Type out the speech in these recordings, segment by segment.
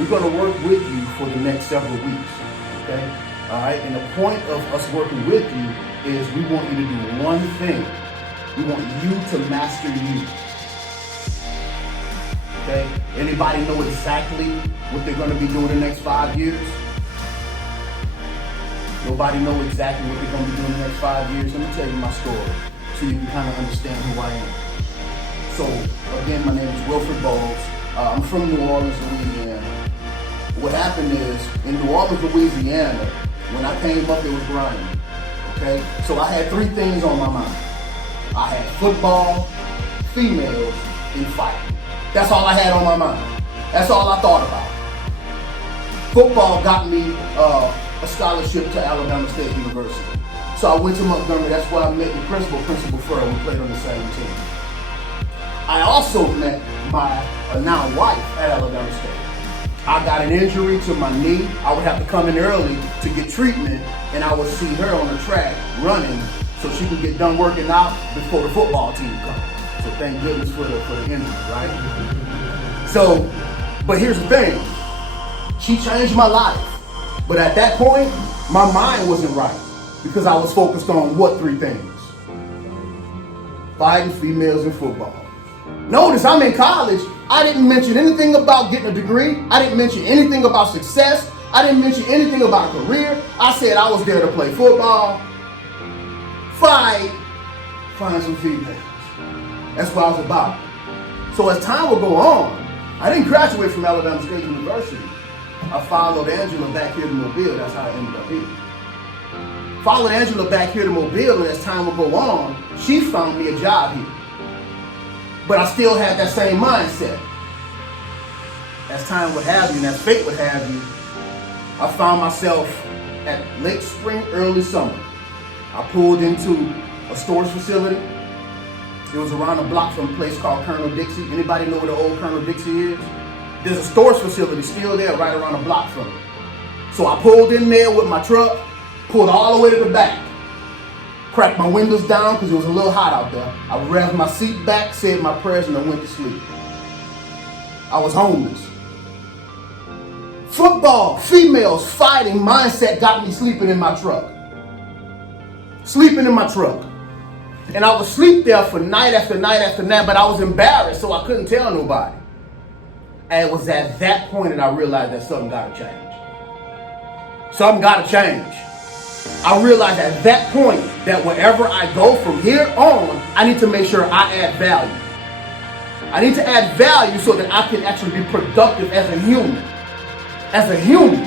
We're going to work with you for the next several weeks, okay? All right, and the point of us working with you is we want you to do one thing. We want you to master you, okay? Anybody know exactly what they're going to be doing the next 5 years? Nobody know exactly what they're going to be doing the next 5 years. Let me tell you my story so you can kind of understand who I am. So, again, my name is Wilfred Bowles. I'm from New Orleans, Louisiana. What happened is, in New Orleans, Louisiana, when I came up, it was grinding, okay? So I had three things on my mind. I had football, females, and fighting. That's all I had on my mind. That's all I thought about. Football got me a scholarship to Alabama State University. So I went to Montgomery. That's where I met the principal, Principal Furr. We played on the same team. I also met my now wife at Alabama State. I got an injury to my knee. I would have to come in early to get treatment, and I would see her on the track running so she could get done working out before the football team comes. So thank goodness for the injury, right? So, but here's the thing. She changed my life. But at that point, my mind wasn't right because I was focused on what three things? Fighting, females, and football. Notice I'm in college. I didn't mention anything about getting a degree. I didn't mention anything about success. I didn't mention anything about a career. I said I was there to play football, fight, find some females. That's what I was about. So as time would go on, I didn't graduate from Alabama State University. I followed Angela back here to Mobile. That's how I ended up here. Followed Angela back here to Mobile, and as time would go on, she found me a job here. But I still had that same mindset. As time would have you, and as fate would have you, I found myself at late spring, early summer. I pulled into a storage facility. It was around a block from a place called Colonel Dixie. Anybody know where the old Colonel Dixie is? There's a storage facility still there right around a block from it. So I pulled in there with my truck, pulled all the way to the back, cracked my windows down because it was a little hot out there. I revved my seat back, said my prayers, and I went to sleep. I was homeless. Football, females, fighting mindset got me sleeping in my truck. Sleeping in my truck. And I would sleep there for night after night after night, but I was embarrassed, so I couldn't tell nobody. And it was at that point that I realized that something got to change. Something got to change. I realized at that point that wherever I go from here on, I need to make sure I add value. I need to add value so that I can actually be productive as a human. As a human.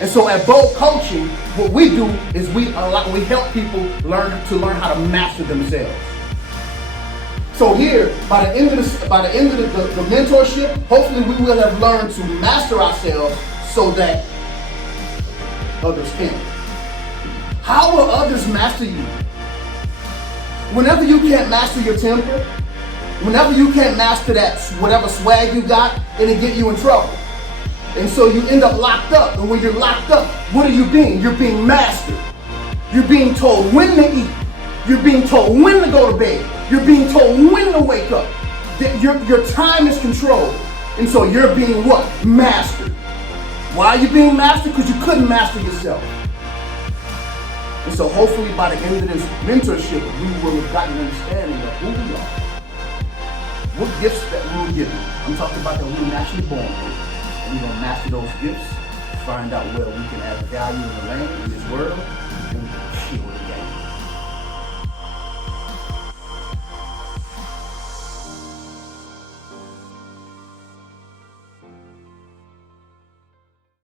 And so at Bold Coaching, what we do is we help people learn how to master themselves. So here, by the end of the mentorship, hopefully we will have learned to master ourselves so that others can. How will others master you? Whenever you can't master your temper, whenever you can't master that whatever swag you got, it'll get you in trouble. And so you end up locked up. And when you're locked up, what are you being? You're being mastered. You're being told when to eat. You're being told when to go to bed. You're being told when to wake up. Your time is controlled. And so you're being what? Mastered. Why are you being mastered? Because you couldn't master yourself. And so hopefully by the end of this mentorship, we will have gotten an understanding of who we are. What gifts that we were given. I'm talking about that we were naturally born with. And we're going to master those gifts, find out where we can add value in the land, in this world,